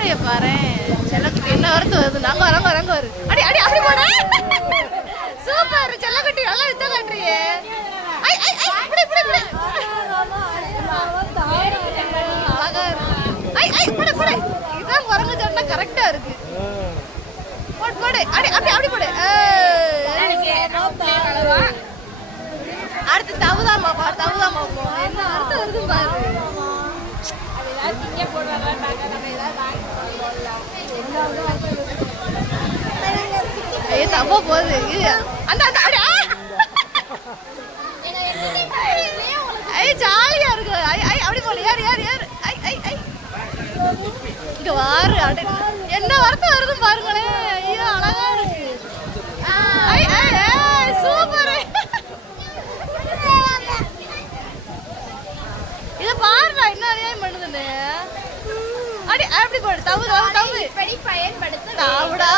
சேட்டைய பாரு செல்லக்குட்டி என்ன வரத்து வருது நாங்க வரங்க வரு அடி அடி அப்படி போட சூப்பர் செல்லக்குட்டி நல்லா வித்த காட்டுறியே ஐ ஐ ஐ இப்படி இப்படி இப்படி அழகா இருக்கு ஐ ஐ போடு போடு இதான் குரங்கு சொன்னா கரெக்டா இருக்கு போடு போடு அடி அப்படி அப்படி போடு அடுத்து தவுதாமா போ என்ன அடுத்து வருது பாரு தப்பா போகுது அந்த ஜாலியா இருக்கு அப்படி போல யார் யார் யார் இங்க வாரு என்ன வார்த்தை வருது பாருங்களேன் ஐயோ அழகா இருக்கு சூப்பர் இத பாருடா என்ன அநியாயம் பண்ணுதுன்னு அடி அப்படி போடு தவு தவு தவு பயன்படுத்த தாவுடா